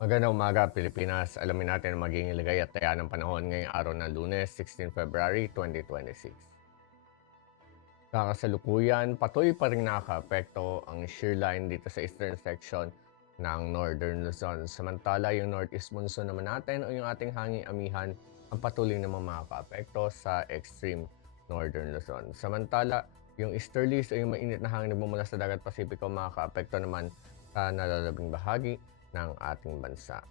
Magandang umaga, Pilipinas. Alamin natin ang magiging lagay at taya ng panahon ngayong araw ng Lunes, 16 February 2026. Sa kasalukuyan, patuloy pa rin nakakaapekto ang shear line dito sa eastern section ng Northern Luzon. Samantala, yung northeast monsoon naman natin o yung ating hanging amihan ang patuloy namang makakaapekto sa extreme Northern Luzon. Samantala, yung easterlies o yung mainit na hangin na bumula sa dagat Pasipiko makakaapekto naman sa nalalabing bahagi ng ating bansa.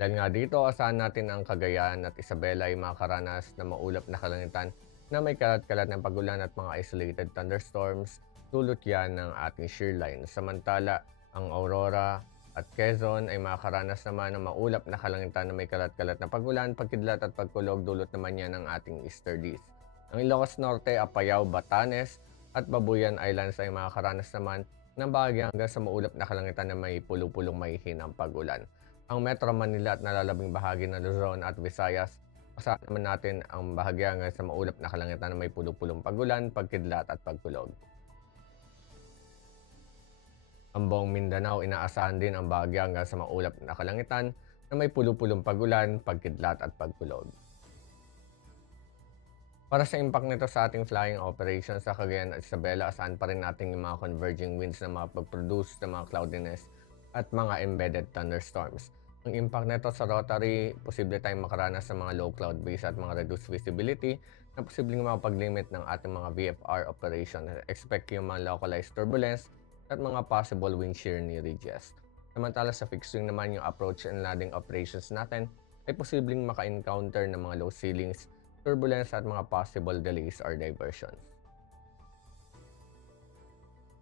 Dahil nga dito, asahan natin ang Cagayan at Isabela ay makakaranas na maulap na kalangitan na may kalat-kalat ng pagulan at mga isolated thunderstorms. Dulot yan ng ating shear line. Samantala, ang Aurora at Quezon ay makakaranas naman ng maulap na kalangitan na may kalat-kalat na pagulan, pagkidlat at pagkulog. Dulot naman yan ng ating easterlies. Ang Ilocos Norte, Apayao, Batanes at Babuyan Islands ay makakaranas naman ng bahagi hanggang sa maulap na kalangitan na may pulupulong may hinang pagulan. Ang Metro Manila at nalalabing bahagi ng Luzon at Visayas, asahan naman natin ang bahagi hanggang sa maulap na kalangitan na may pulupulong pagulan, pagkidlat at pagkulog. Ang buong Mindanao, inaasahan din ang bahagi hanggang sa maulap na kalangitan na may pulupulong pagulan, pagkidlat at pagkulog. Para sa impact nito sa ating flying operations sa Cagayan at Isabela, asahan pa rin natin yung mga converging winds na makapag-produce ng mga cloudiness at mga embedded thunderstorms. Ang impact nito sa rotary, posible tayong makaranas sa mga low cloud base at mga reduced visibility na posibleng makapag-limit ng ating mga VFR operation. Expect yung mga localized turbulence at mga possible wind shear near ridges. Samantala sa fixed wing naman, yung approach and landing operations natin ay posibleng maka-encounter ng mga low ceilings, turbulence at mga possible delays or diversions.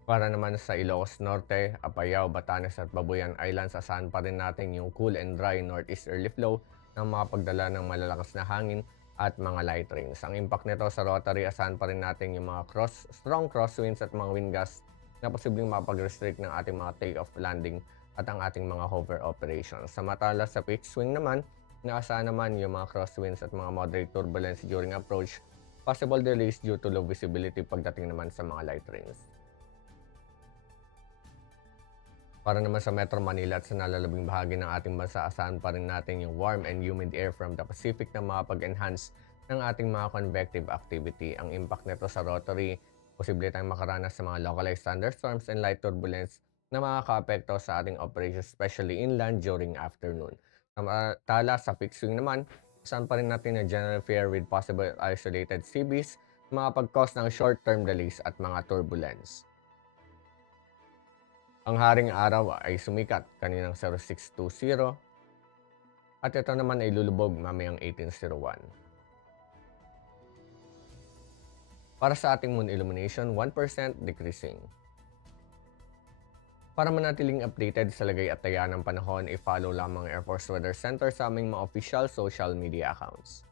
Para naman sa Ilocos Norte, Apayao, Batanes at Babuyan Islands, asahan pa rin natin yung cool and dry northeasterly flow ng mga pagdala ng malalakas na hangin at mga light rains. Ang impact nito sa rotary, asahan pa rin natin yung mga strong crosswinds at mga wind gusts na posibleng mapag-restrict ng ating mga take-off landing at ang ating mga hover operations. Samantala sa pitch swing naman, naasahan naman yung mga crosswinds at mga moderate turbulence during approach, possible delays due to low visibility pagdating naman sa mga light rains. Para naman sa Metro Manila at sa nalalabing bahagi ng ating bansa, asahan pa rin natin yung warm and humid air from the Pacific na makapag-enhance ng ating mga convective activity. Ang impact nito sa rotary, posible tayong makaranas sa mga localized thunderstorms and light turbulence na makaka-apekto sa ating operations, especially inland during afternoon. Samantala sa fixed wing naman, asahan pa rin natin na general fear with possible isolated sea breeze, makapag-cause ng short-term delays at mga turbulence. Ang haring araw ay sumikat kaninang 0620 at ito naman ay lulubog mamayang 1801. Para sa ating moon illumination, 1% decreasing. Para manatiling updated sa lagay at taya ng panahon, i-follow lamang Air Force Weather Center sa aming mga official social media accounts.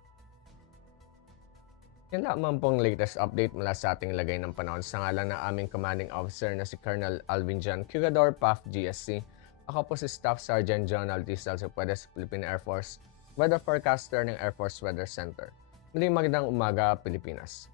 Yan lamang pong latest update mula sa ating lagay ng panahon sa ngalan ng aming commanding officer na si Colonel Alvin John Cugador, PAF GSC. Ako po si Staff Sergeant John Altisal Sepuedes, Philippine Air Force, Weather Forecaster ng Air Force Weather Center. Muling magandang umaga, Pilipinas.